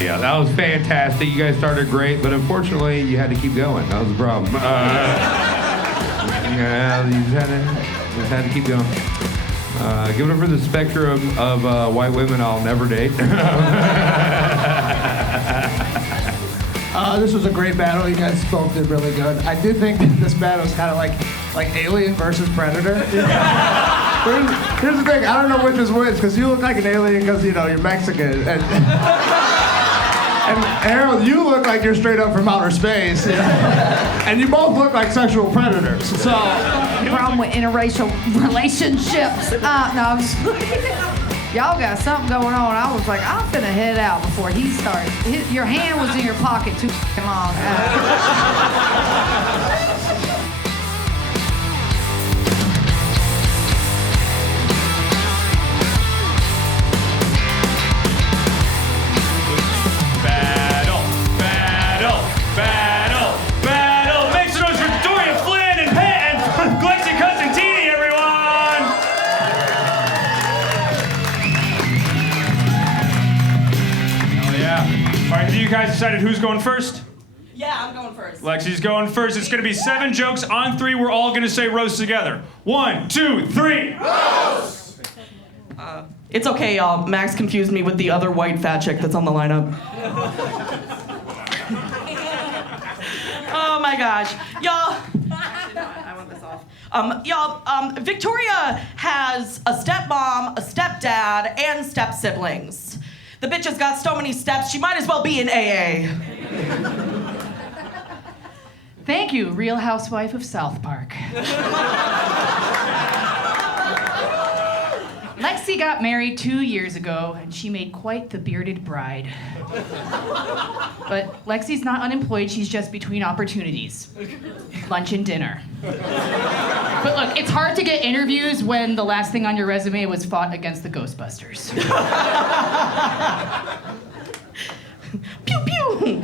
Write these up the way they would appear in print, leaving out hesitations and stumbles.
Yeah, that was fantastic. You guys started great, but unfortunately, you had to keep going. That was the problem. Yeah, you just had to keep going. Give it up for the spectrum of white women I'll never date. This was a great battle. You guys both did really good. I do think this battle is kind of like Alien versus Predator. Here's the thing. I don't know which is which, because you look like an alien because, you're Mexican. And Harold, you look like you're straight up from outer space. And you both look like sexual predators. So, problem with interracial relationships. No, I'm just y'all got something going on. I was like, I'm finna head out before he started. Your hand was in your pocket too long. Battle! Make some noise for Flynn and Lexi Costantini, everyone! Oh yeah. All right, have you guys decided who's going first? Yeah, I'm going first. Lexi's going first. It's gonna be 7 jokes on 3. We're all gonna say roast together. 1, 2, 3. Roast! It's okay, y'all. Max confused me with the other white fat chick that's on the lineup. Oh my gosh. Y'all, I want this off. Victoria has a stepmom, a stepdad, and step siblings. The bitch has got so many steps, she might as well be in AA. Thank you, Real Housewife of South Park. Lexi got married 2 years ago, and she made quite the bearded bride. But Lexi's not unemployed, she's just between opportunities. Lunch and dinner. But look, it's hard to get interviews when the last thing on your resume was fought against the Ghostbusters. Pew pew!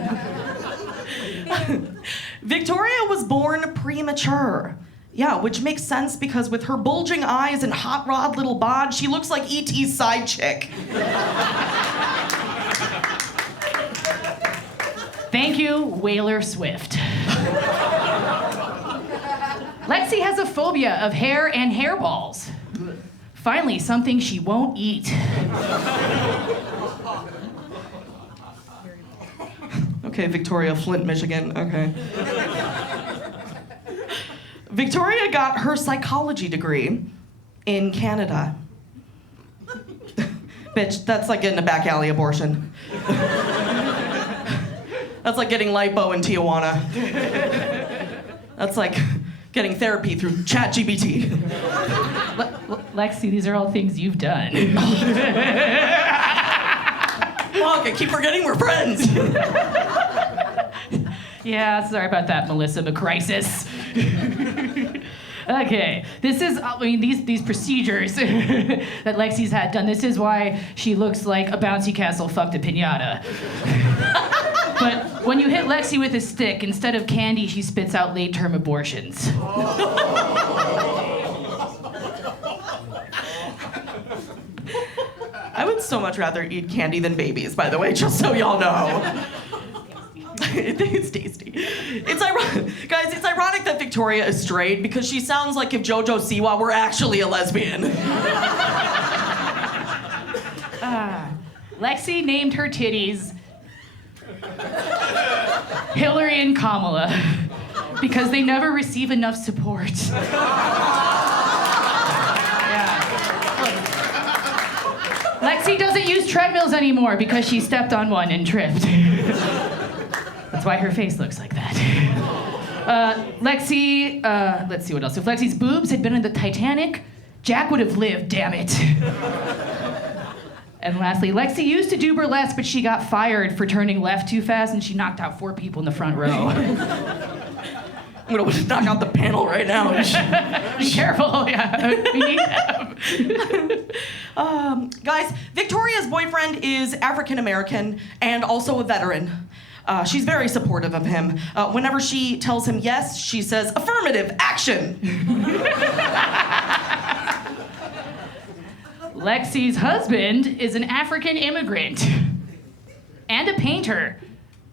Victoria was born premature. Yeah, which makes sense because with her bulging eyes and hot rod little bod, she looks like E.T.'s side chick. Thank you, Whaler Swift. Lexi has a phobia of hair and hairballs. Finally, something she won't eat. Okay, Victoria, Flint, Michigan, okay. Victoria got her psychology degree in Canada. Bitch, that's like getting a back alley abortion. That's like getting lipo in Tijuana. That's like getting therapy through ChatGPT. Lexi, these are all things you've done. Fuck, I keep forgetting we're friends. Yeah, sorry about that, Melissa McCrisis. Okay, this is, these procedures that Lexi's had done, this is why she looks like a bouncy castle fucked a piñata. But when you hit Lexi with a stick, instead of candy, she spits out late-term abortions. I would so much rather eat candy than babies, by the way, just so y'all know. It's tasty. It's ironic, guys. It's ironic that Victoria is straight because she sounds like if JoJo Siwa were actually a lesbian. Lexi named her titties Hillary and Kamala because they never receive enough support. Lexi doesn't use treadmills anymore because she stepped on one and tripped. That's why her face looks like that. Lexi, let's see what else. If Lexi's boobs had been in the Titanic, Jack would have lived, damn it. And lastly, Lexi used to do burlesque, but she got fired for turning left too fast and she knocked out 4 people in the front row. I'm gonna knock out the panel right now. Be careful, yeah, we need them. Guys, Victoria's boyfriend is African American and also a veteran. She's very supportive of him. Whenever she tells him yes, she says, affirmative, action. Lexi's husband is an African immigrant. and a painter.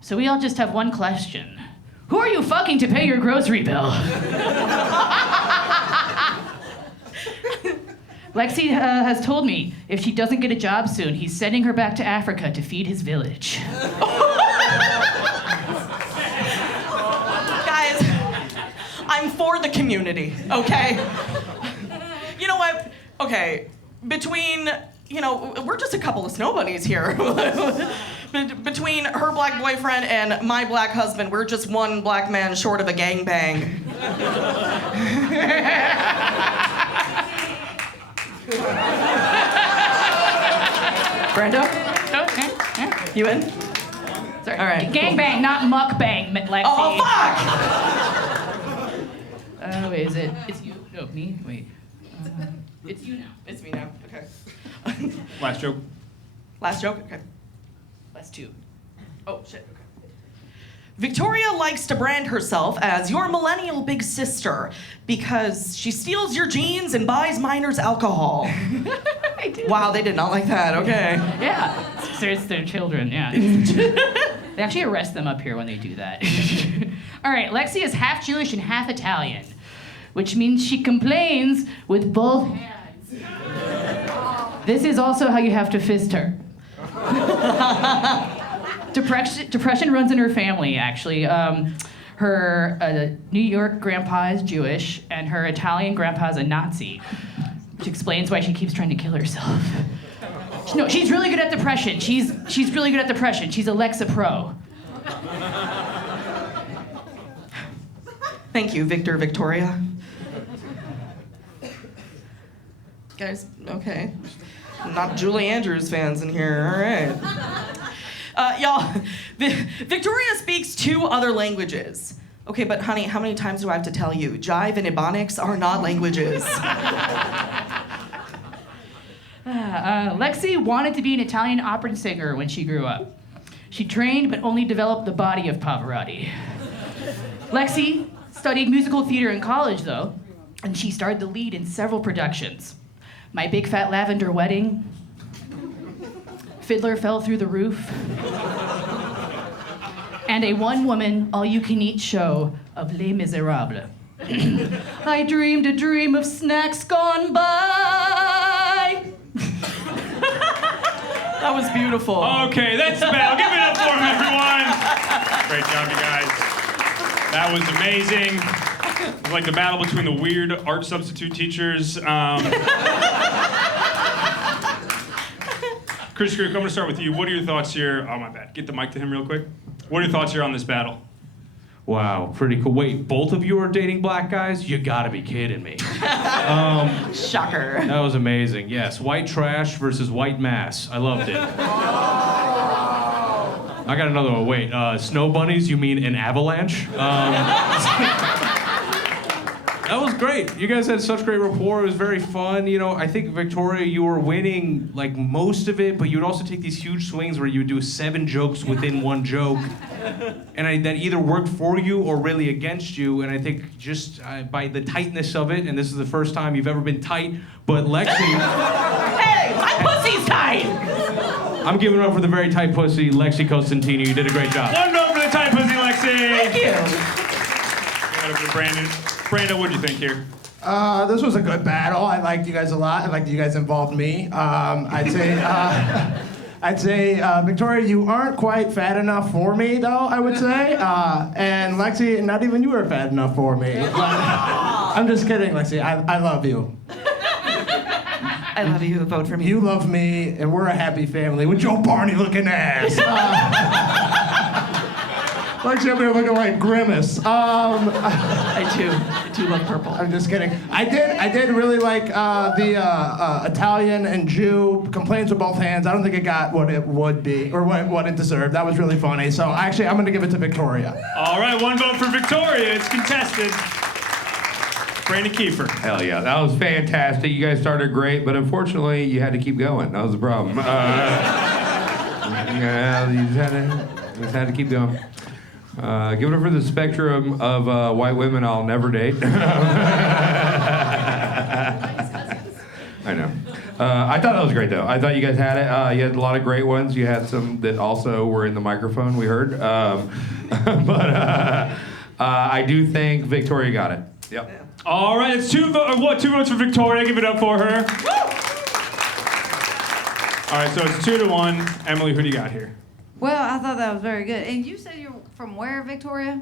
So we all just have one question. Who are you fucking to pay your grocery bill? Lexi has told me if she doesn't get a job soon, he's sending her back to Africa to feed his village. Guys, I'm for the community, okay? You know what? Okay, between, we're just a couple of snowbunnies here. Between her black boyfriend and my black husband, we're just one black man short of a gangbang. Brando? Okay. Yeah. You in? Sorry. All right. Gangbang, not mukbang, Lexi. Oh, fuck! Wait, is it? It's you? No, me? Wait. It's you now. It's me now. Okay. Last joke. Last joke? Okay. Last two. Oh, shit. Okay. Victoria likes to brand herself as your millennial big sister because she steals your jeans and buys minors alcohol. I do. Wow, they did not like that. Okay. Yeah. It's their children, yeah. They actually arrest them up here when they do that. All right, Lexi is half Jewish and half Italian, which means she complains with both hands. This is also how you have to fist her. Depression runs in her family, actually. Her New York grandpa is Jewish, and her Italian grandpa is a Nazi, which explains why she keeps trying to kill herself. No, she's really good at depression. She's really good at depression. She's a Lexa Pro. Thank you, Victoria. Guys, okay. Not Julie Andrews fans in here, all right. Y'all, Victoria speaks 2 other languages. Okay, but honey, how many times do I have to tell you? Jive and Ebonics are not languages. Lexi wanted to be an Italian opera singer when she grew up. She trained but only developed the body of Pavarotti. Lexi studied musical theater in college, though, and she started to lead in several productions. My Big Fat Lavender Wedding, Fiddler Fell Through the Roof, and a one-woman, all-you-can-eat show of Les Miserables. I dreamed a dream of snacks gone by. That was beautiful. Okay, that's the battle. Give it up for him, everyone. Great job, you guys. That was amazing. It was like the battle between the weird art substitute teachers. Chris Creek, I'm going to start with you. What are your thoughts here? Oh, my bad. Get the mic to him real quick. What are your thoughts here on this battle? Wow, pretty cool. Wait, both of you are dating black guys? You gotta be kidding me. Shocker. That was amazing. Yes, white trash versus white mass. I loved it. I got another one. Wait, snow bunnies? You mean an avalanche? That was great. You guys had such great rapport. It was very fun. I think, Victoria, you were winning like most of it, but you would also take these huge swings where you would do 7 jokes within one joke. And that either worked for you or really against you. And I think just by the tightness of it, and this is the first time you've ever been tight, but Lexi... Hey, my pussy's tight! I'm giving it up for the very tight pussy, Lexi Costantini. You did a great job. One vote for the tight pussy, Lexi. Thank you. Give it up for Brandon. Brando, what'd you think here? This was a good battle. I liked you guys a lot. I liked you guys involved me. I'd say, Victoria, you aren't quite fat enough for me, though, I would say. And Lexi, not even you are fat enough for me. But I'm just kidding, Lexi. I love you. I love you. Vote for me. You love me, and we're a happy family with your Barney-looking ass. Lexi over here looking like Grimace. I do love purple. I'm just kidding. I did really like the Italian and Jew complaints with both hands. I don't think it got what it would be or what it deserved. That was really funny. So actually, I'm going to give it to Victoria. All right, one vote for Victoria. It's contested. Brandon Kiefer. Hell yeah, that was fantastic. You guys started great, but unfortunately, you had to keep going. That was the problem. Yeah, you just had to keep going. Give it up for the spectrum of white women I'll never date. I know. I thought that was great, though. I thought you guys had it. You had a lot of great ones. You had some that also were in the microphone, we heard. But I do think Victoria got it. Yep. All right, it's two votes for Victoria. Give it up for her. All right, so it's 2-1. Emily, who do you got here? Well, I thought that was very good. And you said you're from where, Victoria?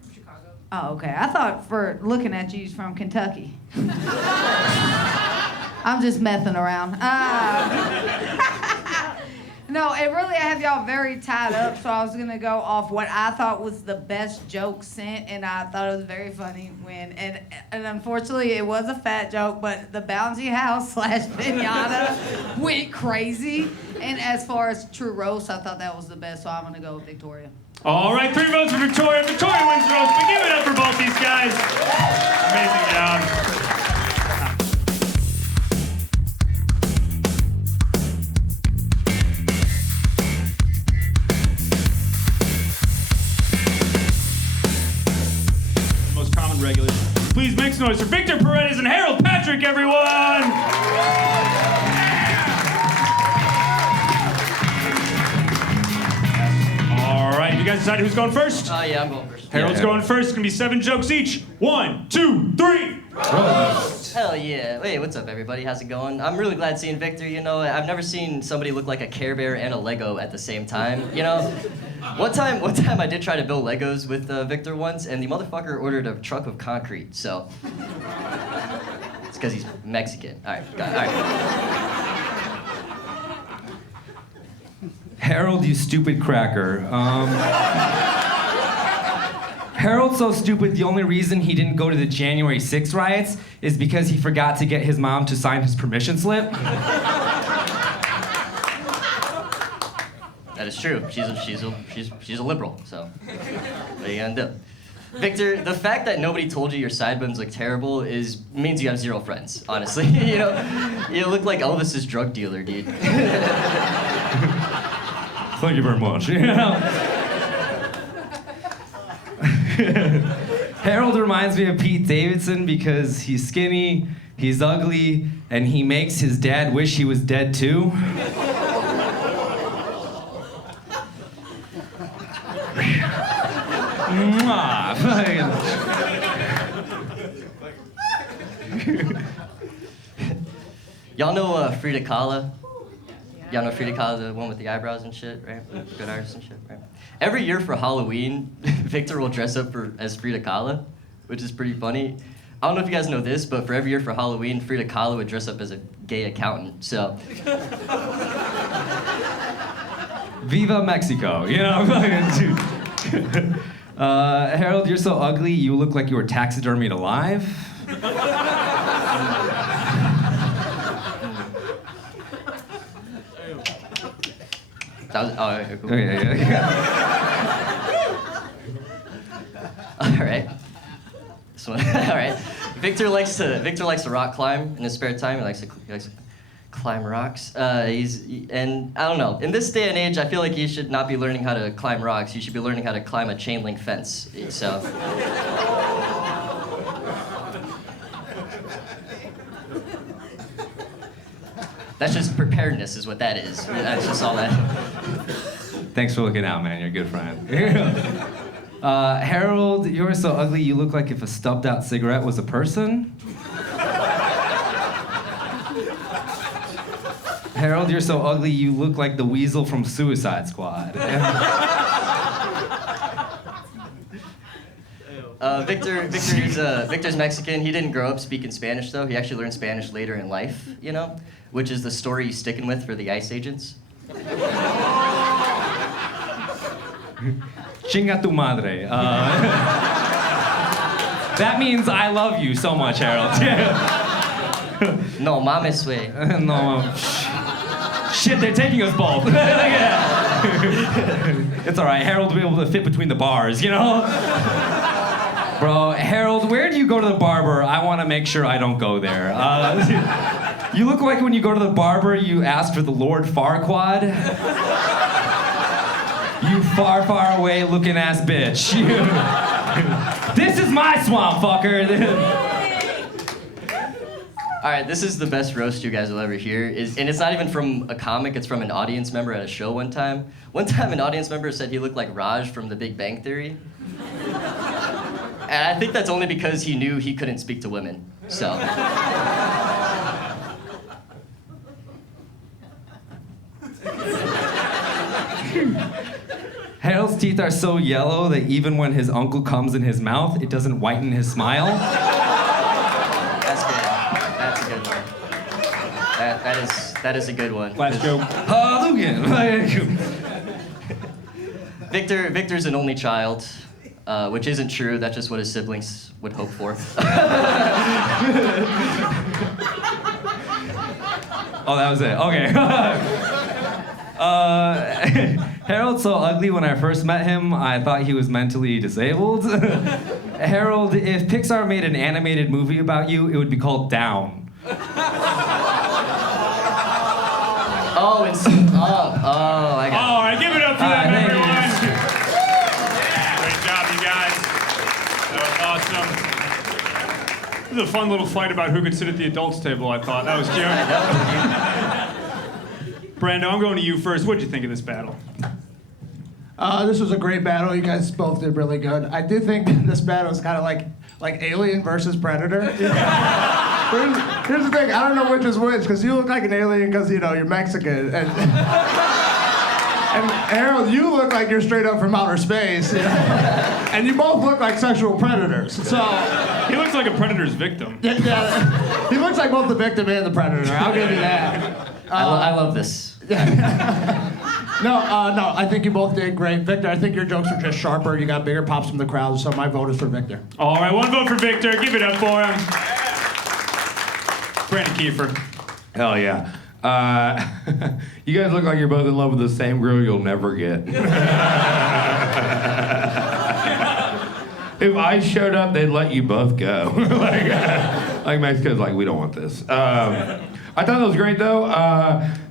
From Chicago. Oh, okay. I thought for looking at you, you're from Kentucky. I'm just messing around. No, and really, I have y'all very tied up, so I was going to go off what I thought was the best joke sent, and I thought it was very funny when, and unfortunately, it was a fat joke, but the bouncy house / pinata went crazy. And as far as true roast, I thought that was the best, so I'm going to go with Victoria. All right, 3 votes for Victoria. Victoria wins the roast, but give it up for both these guys. Amazing job. Regulars. Please make some noise for Victor Paredes and Harold Patrick, everyone! All right, you guys decided who's going first? Yeah, I'm going first. Harold's going first. It's gonna be 7 jokes each. 1, 2, 3. Hell yeah. Hey, what's up, everybody? How's it going? I'm really glad seeing Victor. You know, I've never seen somebody look like a Care Bear and a Lego at the same time. You know, one time I did try to build Legos with Victor once, and the motherfucker ordered a truck of concrete. So it's because he's Mexican. All right, got it. All right. Harold, you stupid cracker. Harold's so stupid, the only reason he didn't go to the January 6th riots is because he forgot to get his mom to sign his permission slip. That is true. She's a liberal. So what are you gonna do? Victor, the fact that nobody told you your sideburns look terrible means you have 0 friends, honestly. You know, you look like Elvis's drug dealer, dude. Thank you very much. You know? Harold reminds me of Pete Davidson because he's skinny, he's ugly, and he makes his dad wish he was dead too. Y'all know Frida Kahlo? Y'all know Frida Kahlo, the one with the eyebrows and shit, right? Good artist and shit, right? Every year for Halloween, Victor will dress up as Frida Kahlo, which is pretty funny. I don't know if you guys know this, but for every year for Halloween, Frida Kahlo would dress up as a gay accountant, so. Viva Mexico, you know? Harold, you're so ugly, you look like you were taxidermied alive. Okay, cool. Okay. All right. This one. All right. Victor likes to rock climb in his spare time. He likes to climb rocks. And I don't know. In this day and age, I feel like you should not be learning how to climb rocks. You should be learning how to climb a chain link fence. So. That's just preparedness, is what that is. That's just all that. Thanks for looking out, man. You're a good friend. Harold, you're so ugly, you look like if a stubbed out cigarette was a person. Harold, you're so ugly, you look like the weasel from Suicide Squad. Victor's Mexican. He didn't grow up speaking Spanish, though. He actually learned Spanish later in life, you know, which is the story he's sticking with for the ICE agents. Chinga tu madre. That means I love you so much, Harold. No mames, wey. No. Shit, they're taking us both. It's all right. Harold will be able to fit between the bars, you know? Bro, Harold, where do you go to the barber? I want to make sure I don't go there. You look like when you go to the barber, you ask for the Lord Farquaad. You far, far away looking ass bitch. This is my swamp, fucker. All right, this is the best roast you guys will ever hear. And it's not even from a comic, it's from an audience member at a show one time. One time, an audience member said he looked like Raj from The Big Bang Theory. And I think that's only because he knew he couldn't speak to women. So. Harold's teeth are so yellow that even when his uncle comes in his mouth, it doesn't whiten his smile. That's good. That's a good one. That is a good one. Last joke. Hallelujah. Victor's an only child, which isn't true. That's just what his siblings would hope for. Oh, that was it. Okay. Harold's so ugly. When I first met him, I thought he was mentally disabled. Harold, if Pixar made an animated movie about you, it would be called Down. Oh, it's I got All right, give it up for them, thank you. everyone. Great job, you guys. That was awesome. This is a fun little fight about who could sit at the adults table, I thought. That was cute. Brando, I'm going to you first. What'd you think of this battle? This was a great battle. You guys both did really good. I do think this battle is kind of like Alien versus Predator. Here's the thing. I don't know which is which, because you look like an alien because, you're Mexican. And Harold, you look like you're straight up from outer space. And you both look like sexual predators. So He looks like a predator's victim. yeah, he looks like both the victim and the predator. I'll give you that. I love this. No, I think you both did great. Victor, I think your jokes were just sharper. You got bigger pops from the crowd, so my vote is for Victor. All right, one vote for Victor. Give it up for him. Brandon Kiefer. Hell yeah. You guys look like you're both in love with the same girl you'll never get. If I showed up, they'd let you both go. like Mexico's like, we don't want this. I thought that was great, though.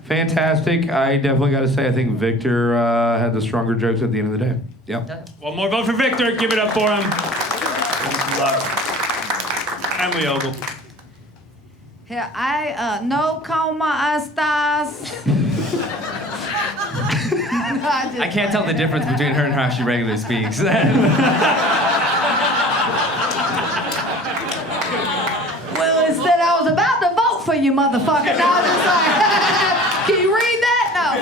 Fantastic. I definitely got to say, I think Victor had the stronger jokes at the end of the day. Yep. One more vote for Victor. Give it up for him. Emily Ogle. Yeah, no como estas. I can't tell the difference between her and how she regularly speaks. Well, instead I was about to vote for you, motherfucker. And I was just like, can you read that? No.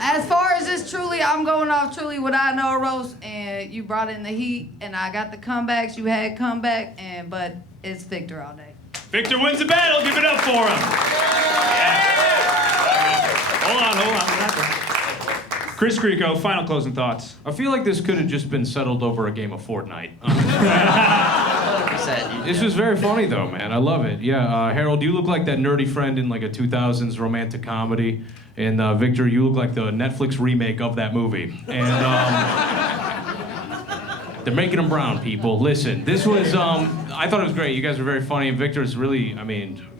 As far as this truly, I'm going off truly what I know roast, and you brought in the heat, and I got the comebacks. You had comeback, but it's Victor all day. Victor wins the battle. Give it up for him. Yeah. Hold on. We're not done. Chris Grieco, final closing thoughts. I feel like this could have just been settled over a game of Fortnite. This was very funny though, man. I love it. Yeah, Harold, you look like that nerdy friend in like a 2000s romantic comedy, and Victor, you look like the Netflix remake of that movie. And they're making them brown, people. Listen, this was I thought it was great. You guys were very funny, and Victor's really,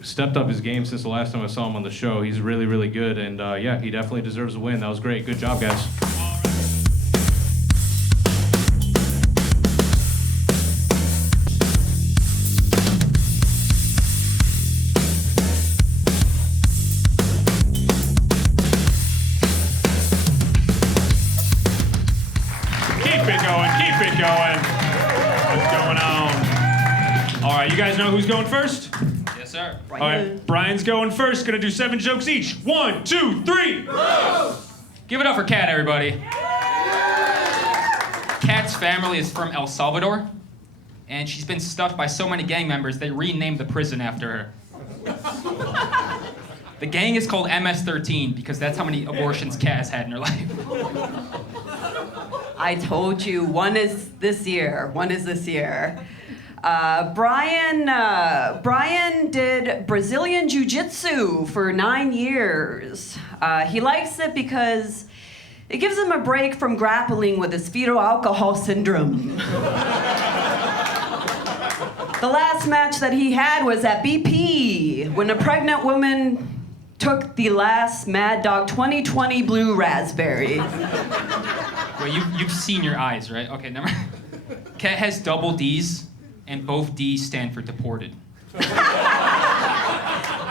stepped up his game since the last time I saw him on the show. He's really, really good, and yeah, he definitely deserves a win. That was great. Good job, guys. Keep it going. What's going on? All right, you guys know who's going first? Yes, sir. All right, Brian's going first. Gonna do 7 jokes each. 1, 2, 3. Give it up for Kat, everybody. Kat's family is from El Salvador, and she's been stuffed by so many gang members they renamed the prison after her. The gang is called MS-13 because that's how many abortions Kat has had in her life. I told you, one is this year. Brian did Brazilian Jiu-Jitsu for 9 years. He likes it because it gives him a break from grappling with his fetal alcohol syndrome. The last match that he had was at BP when a pregnant woman took the last Mad Dog 2020 Blue Raspberry. Well, you've seen your eyes, right? Okay, never. Kat has double D's, and both D's stand for deported.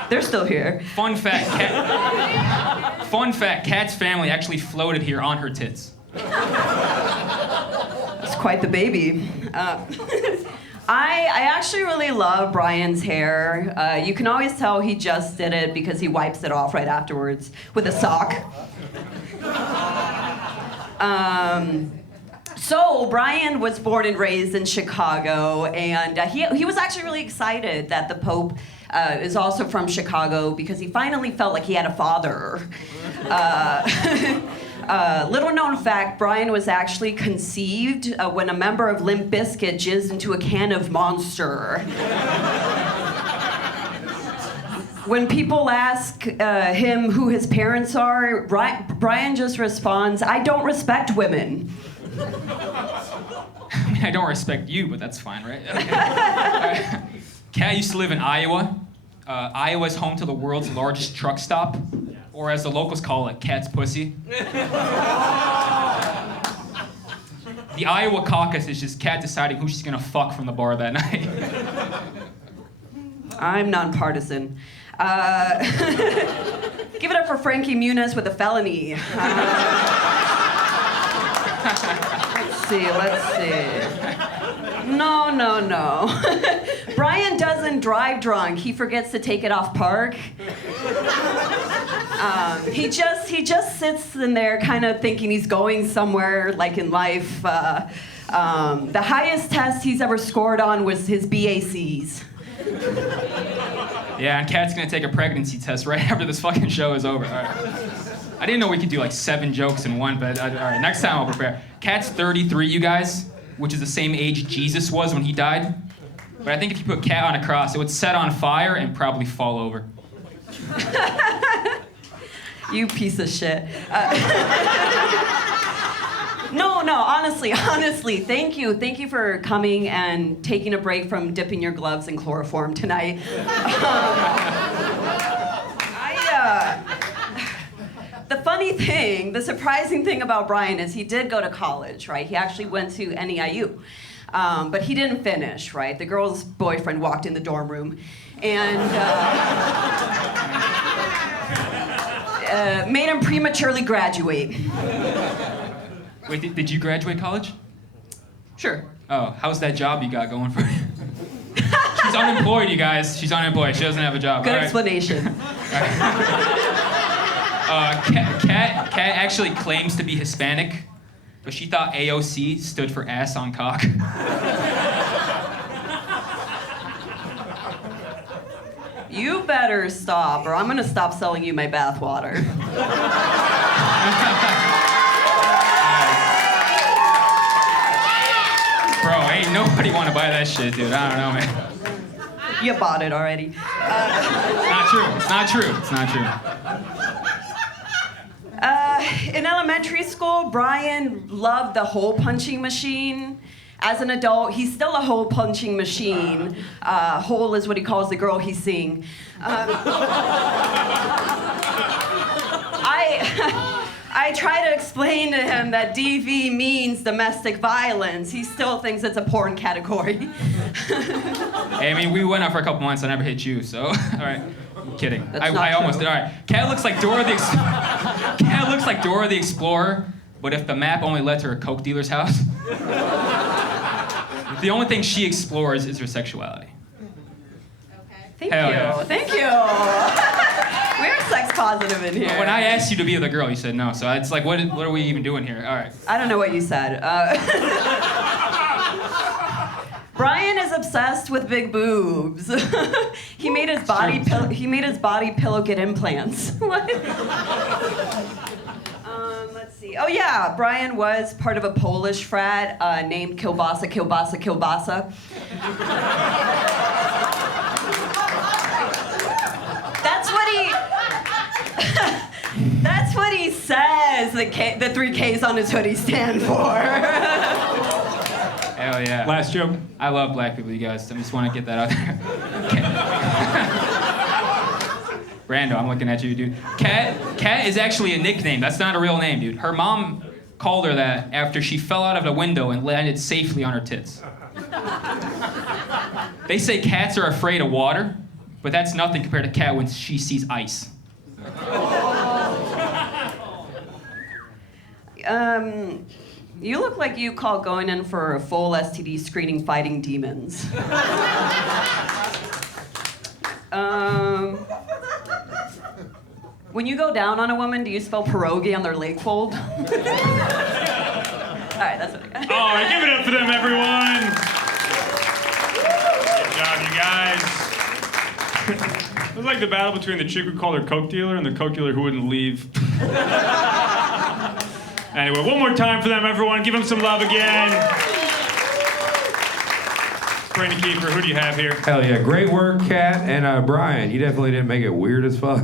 They're still here. Fun fact, Kat's family actually floated here on her tits. It's quite the baby. I actually really love Brian's hair. You can always tell he just did it because he wipes it off right afterwards with a sock. So Brian was born and raised in Chicago, and he was actually really excited that the Pope is also from Chicago because he finally felt like he had a father. Little known fact, Brian was actually conceived when a member of Limp Bizkit jizzed into a can of Monster. When people ask him who his parents are, Brian just responds, "I don't respect women." I mean, I don't respect you, but that's fine, right? Okay. Kat used to live in Iowa. Iowa is home to the world's largest truck stop, or as the locals call it, Kat's Pussy. The Iowa caucus is just Kat deciding who she's gonna fuck from the bar that night. I'm nonpartisan. Give it up for Frankie Muniz with a felony. Let's see. No. Brian doesn't drive drunk. He forgets to take it off park. He just sits in there kind of thinking he's going somewhere like in life. The highest test he's ever scored on was his BACs. Yeah, and Kat's gonna take a pregnancy test right after this fucking show is over. All right. I didn't know we could do like 7 jokes in one, but all right, next time I'll prepare. Kat's 33, you guys, which is the same age Jesus was when he died. But I think if you put Kat on a cross, it would set on fire and probably fall over. You piece of shit. No, honestly, thank you for coming and taking a break from dipping your gloves in chloroform tonight. The surprising thing about Brian is he did go to college, right? He actually went to NEIU, but he didn't finish, right? The girl's boyfriend walked in the dorm room and made him prematurely graduate. Wait, did you graduate college? Sure. Oh, how's that job you got going for you? She's unemployed, you guys. She's unemployed. She doesn't have a job. Good All right. explanation. Kat actually claims to be Hispanic, but she thought AOC stood for ass on cock. You better stop, or I'm gonna stop selling you my bathwater. Bro, ain't nobody want to buy that shit, dude. I don't know, man. You bought it already. It's not true. In elementary school, Brian loved the hole punching machine. As an adult, he's still a hole punching machine. Hole is what he calls the girl he's seeing. I try to explain to him that DV means domestic violence. He still thinks it's a porn category. Hey, I mean, we went out for a couple months. I never hit you, so all right. I'm kidding. I almost did. All right. Kat looks like Dora the Explorer, but if the map only led to her coke dealer's house. The only thing she explores is her sexuality. Thank Hell you. yeah. Thank you. We're sex positive in here. When I asked you to be the girl, you said no. So it's like, what are we even doing here? All right. I don't know what you said. Brian is obsessed with big boobs. He made his body pillow get implants. What? Let's see. Oh yeah, Brian was part of a Polish frat named Kielbasa. That's what he says the 3 Ks on his hoodie stand for. Hell yeah. Last joke. I love black people, you guys. I just want to get that out there. Brando, I'm looking at you, dude. Kat is actually a nickname. That's not a real name, dude. Her mom called her that after she fell out of the window and landed safely on her tits. They say cats are afraid of water, but that's nothing compared to Cat when she sees ice. You look like you call going in for a full STD screening fighting demons. When you go down on a woman, do you spell pierogi on their leg fold? All right, that's what I got. All right, give it up for them, everyone. Good job, you guys. It was like the battle between the chick who called her coke dealer and the coke dealer who wouldn't leave. Anyway, one more time for them, everyone. Give them some love again. Brandon Kiefer, who do you have here? Hell yeah, great work, Kat and Brian. You definitely didn't make it weird as fuck.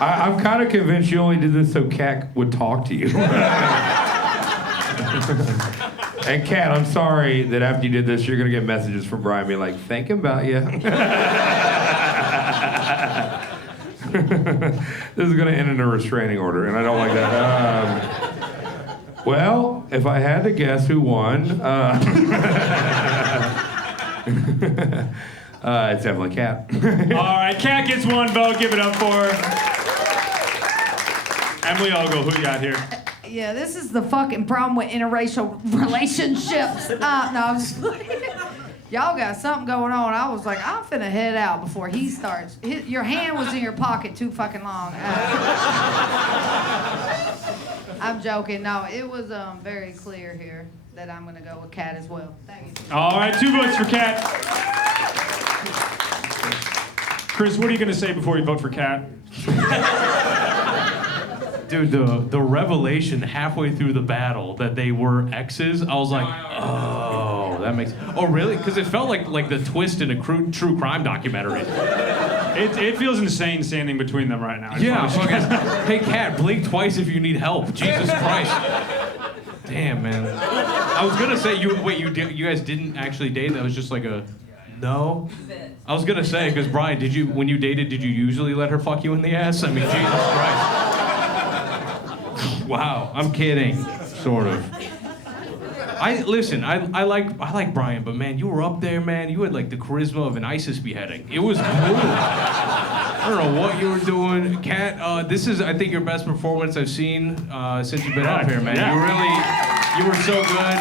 I'm kind of convinced you only did this so Kat would talk to you. And Kat, I'm sorry that after you did this, you're gonna get messages from Brian being like, thinking about you. This is gonna end in a restraining order, and I don't like that. Well, if I had to guess who won, it's definitely Kat. All right, Kat gets one vote. Give it up for her. Emily Ogle, who you got here? Yeah, this is the fucking problem with interracial relationships. No, I'm just y'all got something going on. I was like, I'm finna head out before he starts. Your hand was in your pocket too fucking long. I'm joking. No, it was very clear here that I'm gonna go with Kat as well. Thank you. All right, 2 votes for Kat. Chris, what are you gonna say before you vote for Kat? Dude, the revelation halfway through the battle that they were exes, I was like, oh, that makes. Oh, really? Because it felt like the twist in a true crime documentary. It feels insane standing between them right now. Yeah, fucking. Hey, Kat, blink twice if you need help. Jesus Christ. Damn, man. I was gonna say you guys didn't actually date. That was just like a. No? I was gonna say, because Brian, when you dated, did you usually let her fuck you in the ass? I mean, Jesus Christ. Wow, I'm kidding, sort of. I like Brian, but man, you were up there, man. You had like the charisma of an ISIS beheading. It was cool. I don't know what you were doing, Kat. This is, I think, your best performance I've seen since you've been up here, man. Yeah. You were so good.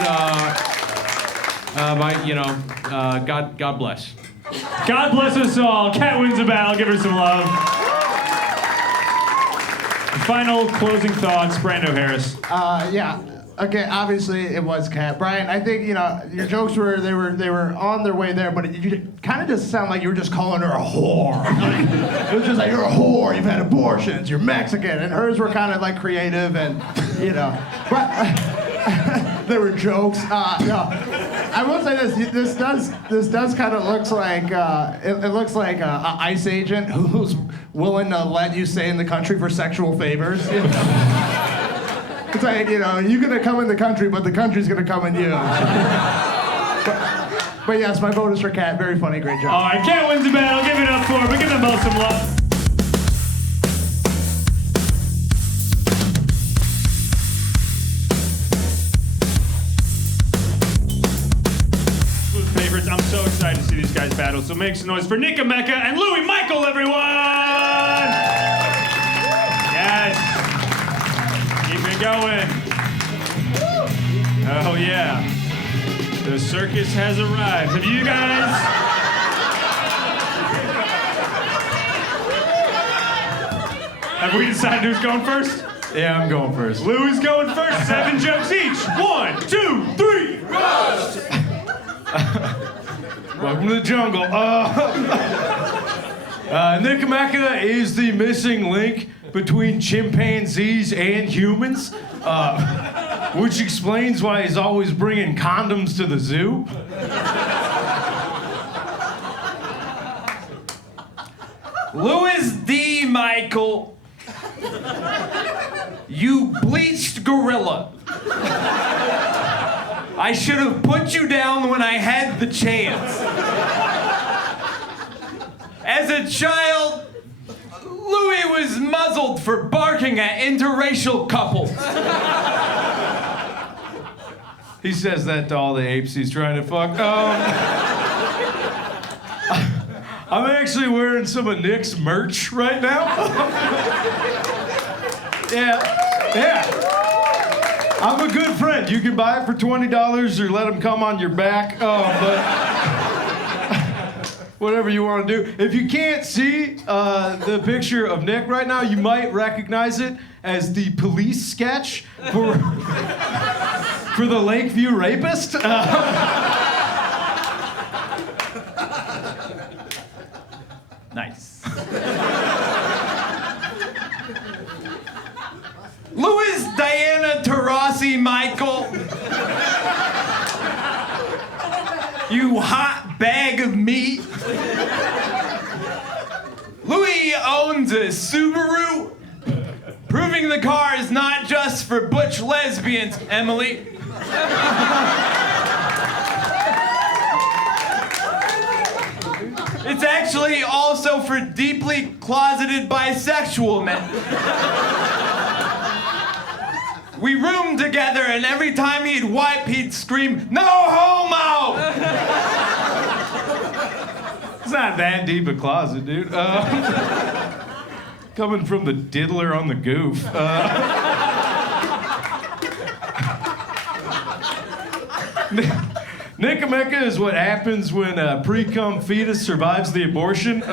God bless. God bless us all. Kat wins the battle. Give her some love. Final closing thoughts, Brando Harris. Yeah. Okay, obviously it was Kat. Brian, I think, your jokes were on their way there, but you kind of just sound like you were just calling her a whore. It was just like, you're a whore, you've had abortions, you're Mexican, and hers were kind of like creative and, but they were jokes. No. I will say this does kind of looks like it looks like an ICE agent who's willing to let you stay in the country for sexual favors. It's like, you're gonna come in the country, but the country's gonna come in you. But yes, my vote is for Kat. Very funny, great job. All right, Kat wins the battle. Give it up for her, but give them both some love. Favorites. I'm so excited to see these guys battle. So make some noise for Nick Emeka and Louis Michael, everyone! Yes. Keep it going. Oh yeah. The circus has arrived. Have you guys? Have we decided who's going first? Yeah, I'm going first. Louis going first. 7 jokes each. 1, 2, 3. Roast! Welcome to the jungle. Nick Emeka is the missing link between chimpanzees and humans, which explains why he's always bringing condoms to the zoo. Louis D. Michael, you bleached gorilla. I should have put you down when I had the chance. As a child, Louis was muzzled for barking at interracial couples. He says that to all the apes he's trying to fuck. I'm actually wearing some of Nick's merch right now. Yeah. I'm a good friend. You can buy it for $20 or let him come on your back. But whatever you want to do. If you can't see the picture of Nick right now, you might recognize it as the police sketch for the Lakeview rapist. Nice. Louis Diana Taurasi Michael. You hot bag of meat. Louis owns a Subaru, proving the car is not just for butch lesbians, Emily. It's actually also for deeply closeted bisexual men. We roomed together, and every time he'd wipe, he'd scream, "No homo!" It's not that deep a closet, dude. Coming from the diddler on the goof. Nick Emeka is what happens when a pre-cum fetus survives the abortion.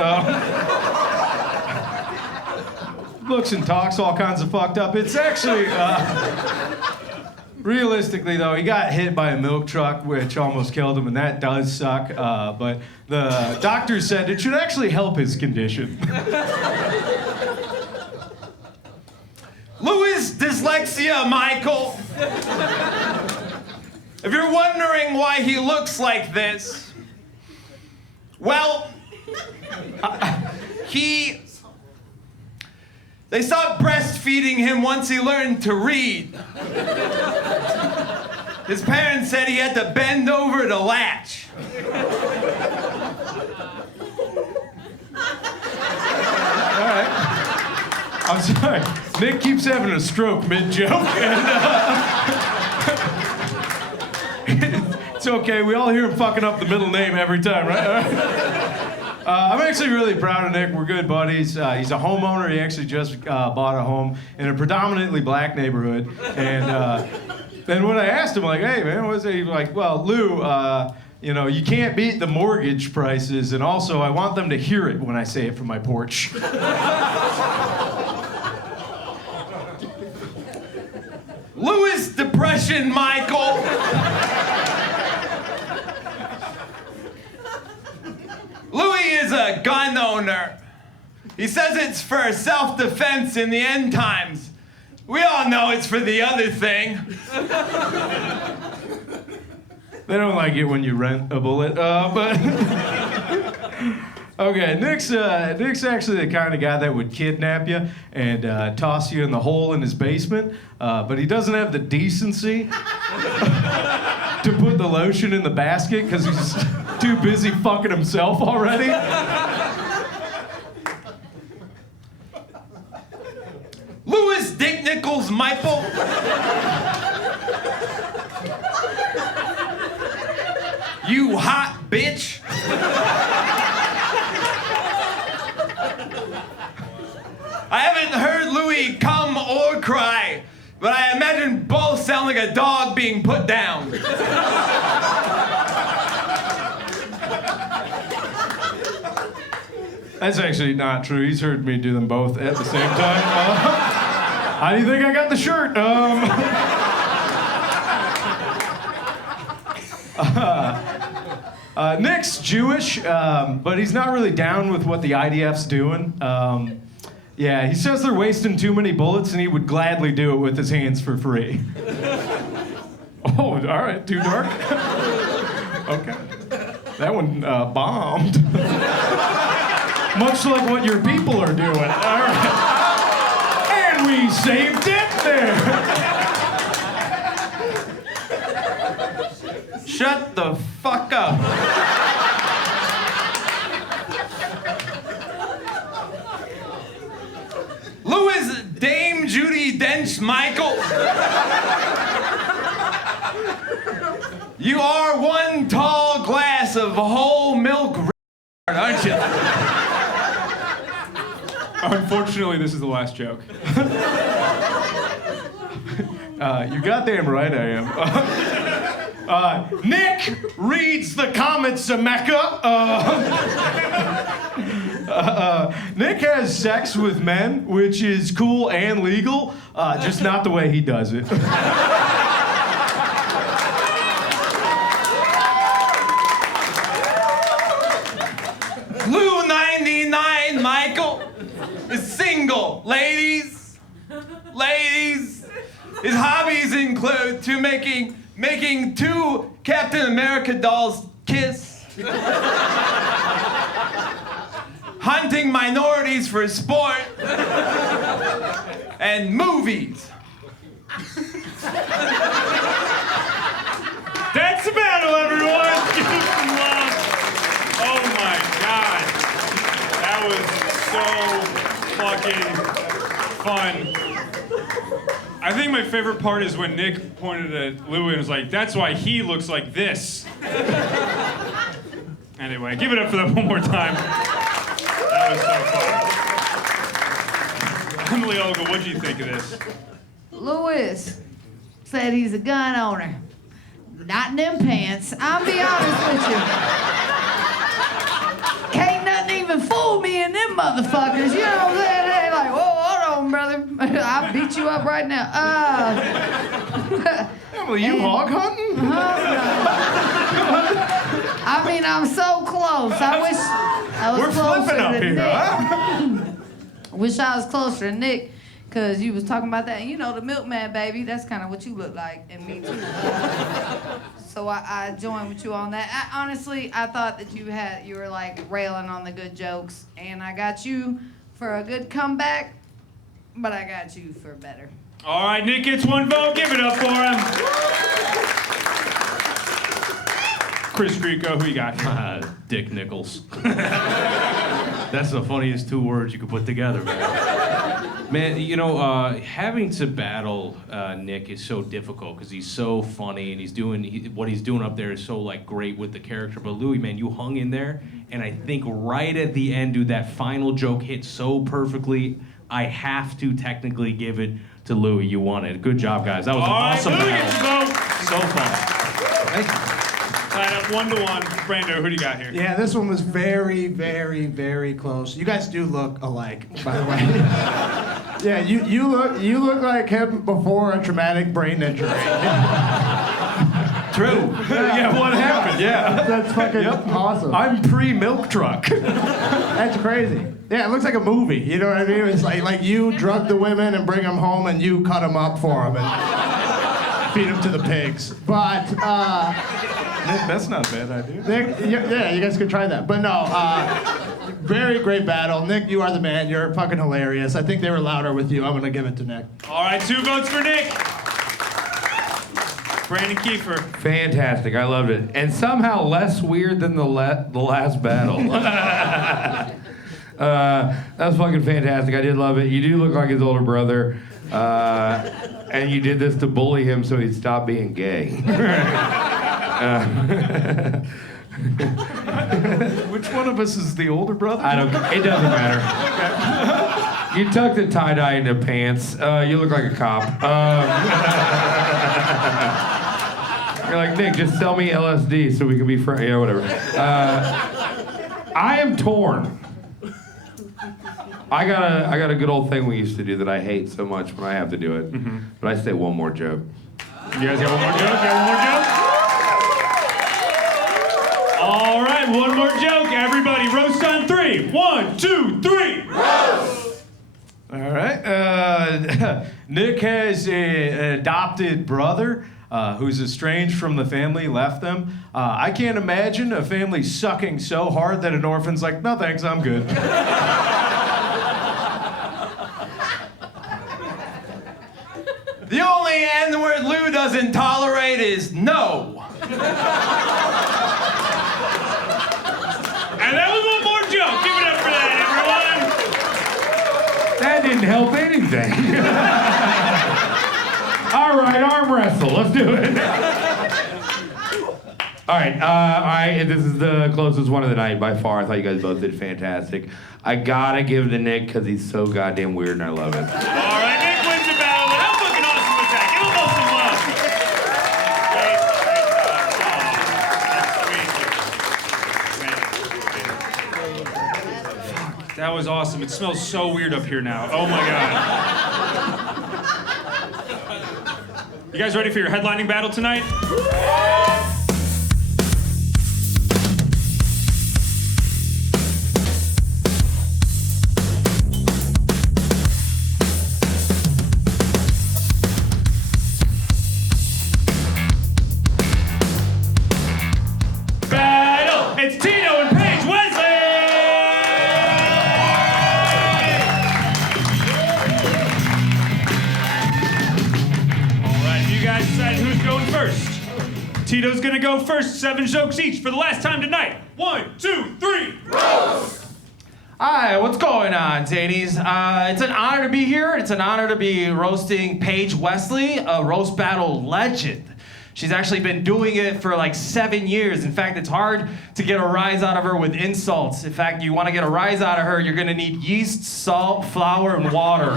Looks and talks all kinds of fucked up. It's actually, realistically though, he got hit by a milk truck, which almost killed him, and that does suck. But the doctor said it should actually help his condition. Louis Dyslexia Michael. If you're wondering why he looks like this, well, they stopped breastfeeding him once he learned to read. His parents said he had to bend over to latch. All right. I'm sorry. Nick keeps having a stroke mid-joke, and it's okay. We all hear him fucking up the middle name every time, right? I'm actually really proud of Nick. We're good buddies. He's a homeowner. He actually just bought a home in a predominantly black neighborhood. And when I asked him, like, hey, man, what's it? He was like, well, Lou, you know, you can't beat the mortgage prices. And also, I want them to hear it when I say it from my porch. Louis Depression Michael. Louis is a gun owner. He says it's for self-defense in the end times. We all know it's for the other thing. They don't like it when you rent a bullet, but... Okay, Nick's actually the kind of guy that would kidnap you and toss you in the hole in his basement, but he doesn't have the decency to put the lotion in the basket because he's too busy fucking himself already. Louis Dick Nichols Michael. You hot bitch. I haven't heard Louis come or cry, but I imagine both sound like a dog being put down. That's actually not true. He's heard me do them both at the same time. How do you think I got the shirt? Nick's Jewish, but he's not really down with what the IDF's doing. Yeah, he says they're wasting too many bullets and he would gladly do it with his hands for free. Oh, all right, too dark? Okay. That one bombed. Much like what your people are doing. All right. And we saved it there. Shut the fuck up. Louis Dame Judy Dench Michael. You are one tall glass of whole milk, aren't you? Unfortunately, this is the last joke. You're goddamn right I am. Nick reads the comments, Emeka. Nick has sex with men, which is cool and legal, just not the way he does it. Blue 99 Michael is single. Ladies, his hobbies include making two Captain America dolls kiss, hunting minorities for sport, and movies. That's the battle, everyone. Give us some love. Oh my God, that was so fucking fun. I think my favorite part is when Nick pointed at Louie and was like, "That's why he looks like this." Anyway, give it up for that one more time. That was so fun. Emily Olga, what'd you think of this? Louis said he's a gun owner. Not in them pants. I'll be honest with you. Can't nothing even fool me in them motherfuckers. You know what I'm saying? They like, whoa, hold on, brother. I'll beat you up right now. Emily, you hog hunting? I mean, I'm so close. I wish I was We're closer flipping up to here, Nick. huh? Wish I was closer to Nick, because you was talking about that. And you know, the milkman, baby, that's kind of what you look like, and me too. So I joined with you on that. Honestly, I thought that you were like railing on the good jokes, and I got you for a good comeback, but I got you for better. All right, Nick gets one vote. Give it up for him. Chris Grieco, who you got? Dick Nichols. That's the funniest two words you could put together, man. Man, you know, having to battle Nick is so difficult because he's so funny and what he's doing up there is so like great with the character. But Louis, man, you hung in there, and I think right at the end, dude, that final joke hit so perfectly. I have to technically give it to Louis. You won it. Good job, guys. That was an awesome Louis battle. gets your vote. So fun. Thank you. Tied up 1-1. Brando, who do you got here? Yeah, this one was very, very, very close. You guys do look alike, by the way. Yeah, you look like him before a traumatic brain injury. True. Yeah, what happened? Yeah. That's fucking awesome. I'm pre-milk truck. That's crazy. Yeah, it looks like a movie. You know what I mean? It's like you drug the women and bring them home, and you cut them up for them and feed them to the pigs. But Nick, that's not a bad idea. Nick, yeah, you guys could try that. But no, very great battle. Nick, you are the man. You're fucking hilarious. I think they were louder with you. I'm gonna give it to Nick. All right, 2 votes for Nick. Brandon Kiefer. Fantastic. I loved it. And somehow less weird than the last battle. That was fucking fantastic. I did love it. You do look like his older brother. And you did this to bully him so he'd stop being gay. Which one of us is the older brother? It doesn't matter. You tucked the tie-dye into pants. You look like a cop. You're like, Nick, just sell me LSD so we can be friends. Yeah, whatever. I am torn. I got a good old thing we used to do that I hate so much when I have to do it. Mm-hmm. But I say one more joke. You guys got one more joke? All right, one more joke. Everybody, roast on 3. 1, 2, 3. Roast! All right. Nick has an adopted brother who's estranged from the family, left them. I can't imagine a family sucking so hard that an orphan's like, no thanks, I'm good. The only N-word Lou doesn't tolerate is no. And that was one more joke. Give it up for that, everyone. That didn't help anything. All right, arm wrestle. Let's do it. All right. This is the closest one of the night by far. I thought you guys both did fantastic. I gotta give it to Nick because he's so goddamn weird and I love it. All right, Nick wins the battle. How fucking awesome was that? Give him both some love. Fuck, that was awesome. It smells so weird up here now. Oh my god. You guys ready for your headlining battle tonight? It's Tito and Paige. Wesley! All right, you guys decided who's going first. Tito's gonna go first, 7 jokes each for the last time tonight. 1, 2, 3. Roast! Hi, what's going on, Zanies? It's an honor to be here. It's an honor to be roasting Paige Wesley, a roast battle legend. She's actually been doing it for like 7 years. In fact, it's hard to get a rise out of her with insults. In fact, you want to get a rise out of her, you're gonna need yeast, salt, flour, and water.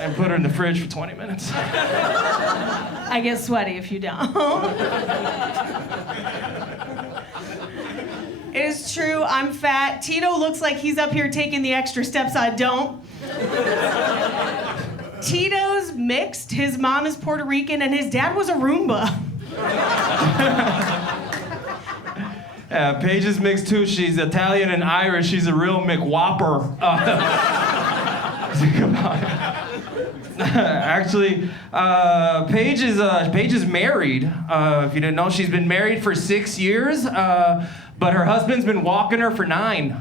And put her in the fridge for 20 minutes. I get sweaty if you don't. It is true, I'm fat. Tito looks like he's up here taking the extra steps I don't. Tito's mixed, his mom is Puerto Rican, and his dad was a Roomba. Yeah, Paige is mixed too. She's Italian and Irish. She's a real McWhopper. Actually, Paige is married. If you didn't know, she's been married for 6 years, but her husband's been walking her for 9.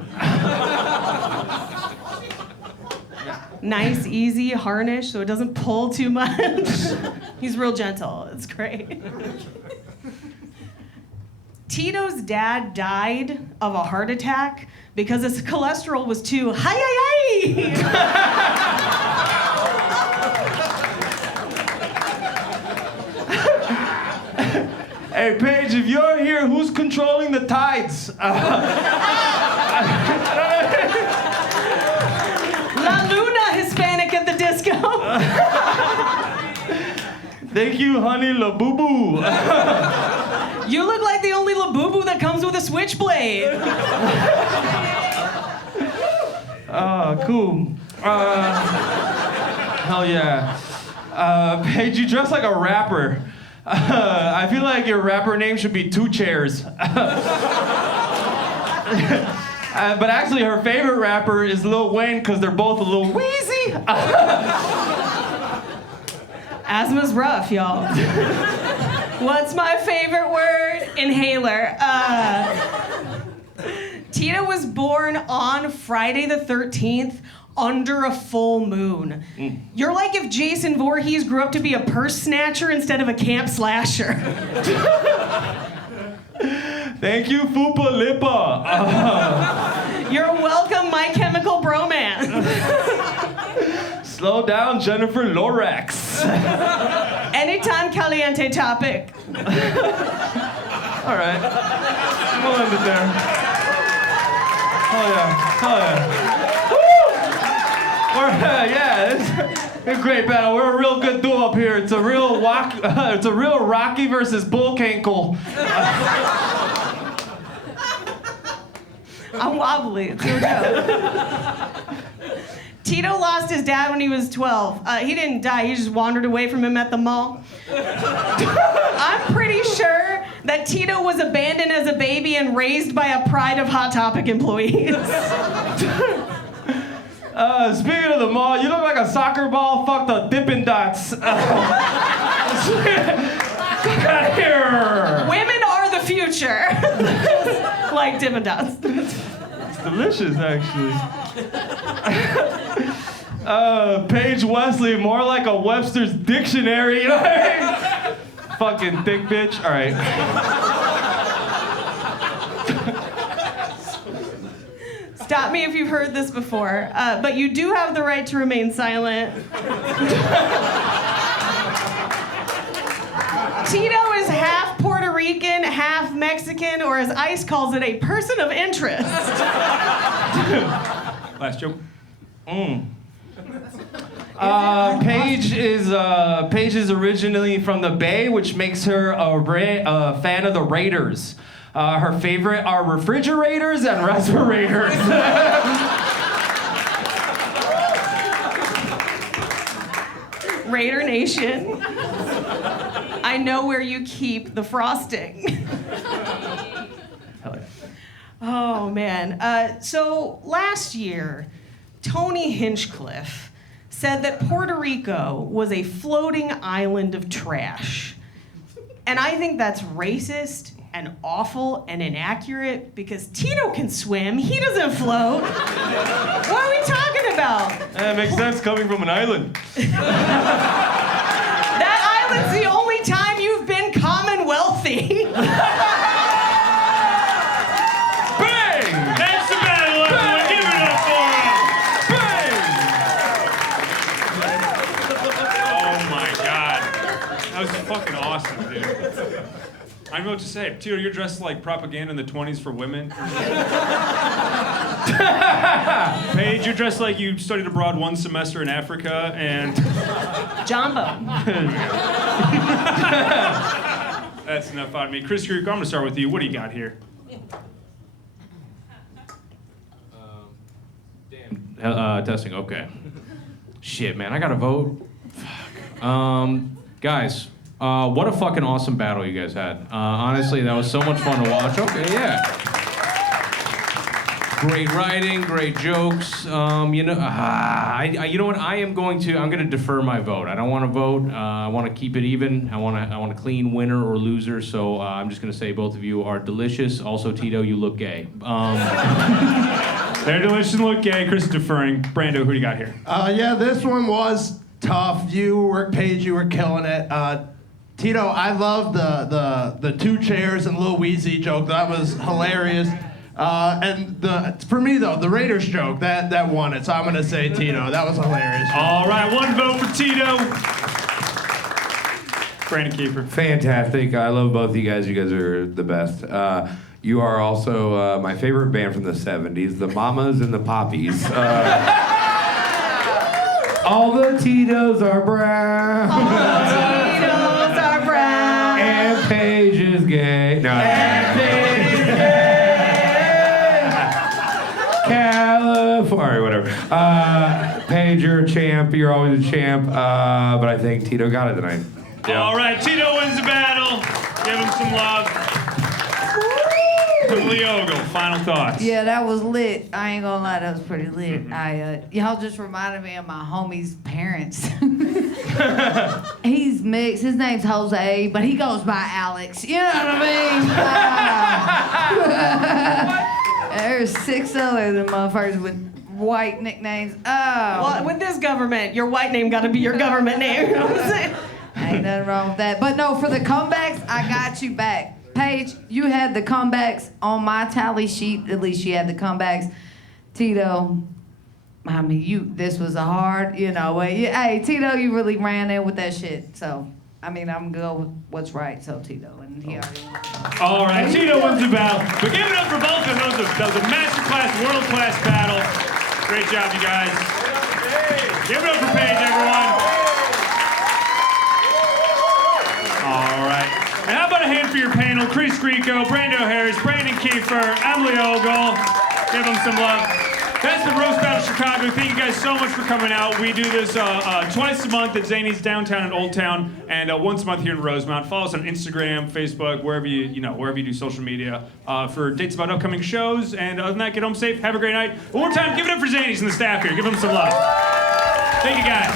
Nice, easy, harness, so it doesn't pull too much. He's real gentle. It's great. Tito's dad died of a heart attack because his cholesterol was too high. Hey, Paige, if you're here, who's controlling the tides? La Luna, Hispanic at the disco. Thank you, honey, la boo boo. You look like the only La Boo Boo that comes with a switchblade. Cool. Hell yeah. Paige, you dress like a rapper. I feel like your rapper name should be 2 Chairs. But actually, her favorite rapper is Lil Wayne because they're both a little wheezy. Asthma's rough, y'all. What's my favorite word? Inhaler. Tito was born on Friday the 13th under a full moon. You're like if Jason Voorhees grew up to be a purse snatcher instead of a camp slasher. Thank you, Fupa Lipa. You're welcome, My Chemical Bromance. Slow down, Jennifer Lorax. Anytime caliente topic. All right, we'll end it there. Oh yeah. It's a great battle. We're a real good duo up here. It's a real Rocky versus Bullcankle. I'm wobbly. It's no joke. Tito lost his dad when he was 12. He didn't die. He just wandered away from him at the mall. I'm pretty sure that Tito was abandoned as a baby and raised by a pride of Hot Topic employees. Speaking of the mall, you look like a soccer ball fucked up Dippin' Dots. Get out of here. Women are the future. Like Dippin' Dots. It's delicious, actually. Paige Wesley, more like a Webster's dictionary. You know what I mean? Fucking thick bitch. All right. Stop me if you've heard this before, but you do have the right to remain silent. Tito is half Puerto Rican Rican, half Mexican, or as Ice calls it, a person of interest? Last joke. Paige is originally from the Bay, which makes her a fan of the Raiders. Her favorite are refrigerators and respirators. Raider Nation. I know where you keep the frosting. Oh, man. So last year, Tony Hinchcliffe said that Puerto Rico was a floating island of trash. And I think that's racist and awful and inaccurate because Tito can swim. He doesn't float. What are we talking about? That makes sense coming from an island. That island's the only time you've been commonwealthy. Bang! That's the battle, everyone. Give it up for him. Bang! Oh my God. That was fucking awesome, dude. I don't know what to say. Tito, you're dressed like propaganda in the 20s for women. Paige, you're dressed like you studied abroad 1 semester in Africa, and... Jumbo. That's enough out of me. Chris Creek, I'm gonna start with you. What do you got here? Testing, okay. Shit, man, I gotta vote. Fuck. Guys, what a fucking awesome battle you guys had. Honestly, that was so much fun to watch. Okay, yeah. Great writing, great jokes. You know, you know what? I'm gonna defer my vote. I don't want to vote. I want to keep it even. I want a clean winner or loser. So I'm just gonna say both of you are delicious. Also, Tito, you look gay. They're delicious and look gay. Chris is deferring. Brando, who do you got here? Yeah, this one was tough. Paige, you were killing it. Tito, I love the 2 chairs and Lil Weezy joke. That was hilarious. And for me though, the Raiders joke that won it. So I'm gonna say Tito. That was hilarious. All right, 1 vote for Tito. Brandon Kiefer. Fantastic. I love both of you guys. You guys are the best. You are also my favorite band from the 70s, the Mamas and the Poppies. All the Titos are brown. All the Titos are brown. And Paige is gay. No. And Paige is gay. California, whatever. Paige, you're a champ. You're always a champ. But I think Tito got it tonight. Yeah. All right, Tito wins the battle. Give him some love. Leogo, final thoughts. Yeah, that was lit. I ain't gonna lie, that was pretty lit. Y'all just reminded me of my homie's parents. He's mixed. His name's Jose, but he goes by Alex. You know what I mean? There's 6 other than motherfuckers with white nicknames. Oh. Well, with this government, your white name got to be your government name. You know what I'm saying? Ain't nothing wrong with that. But no, for the comebacks, I got you back. Paige, you had the comebacks on my tally sheet. At least you had the comebacks. Tito, I mean, this was a hard, hey, Tito, you really ran in with that shit. So, I mean, I'm going to go with what's right. So, Tito, and he already won. All right, Tito wins the battle. But give it up for both of them. That was a masterclass, world-class battle. Great job, you guys. Give it up for Paige, everyone. All right. And how about a hand for your panel? Chris Grieco, Brando Harris, Brandon Kiefer, Emily Ogle. Give them some love. That's the Roast Battle Chicago. Thank you guys so much for coming out. We do this twice a month at Zany's downtown and Old Town, and once a month here in Rosemount. Follow us on Instagram, Facebook, wherever you do social media for dates about upcoming shows. And other than that, get home safe. Have a great night. One more time, give it up for Zany's and the staff here. Give them some love. Thank you guys.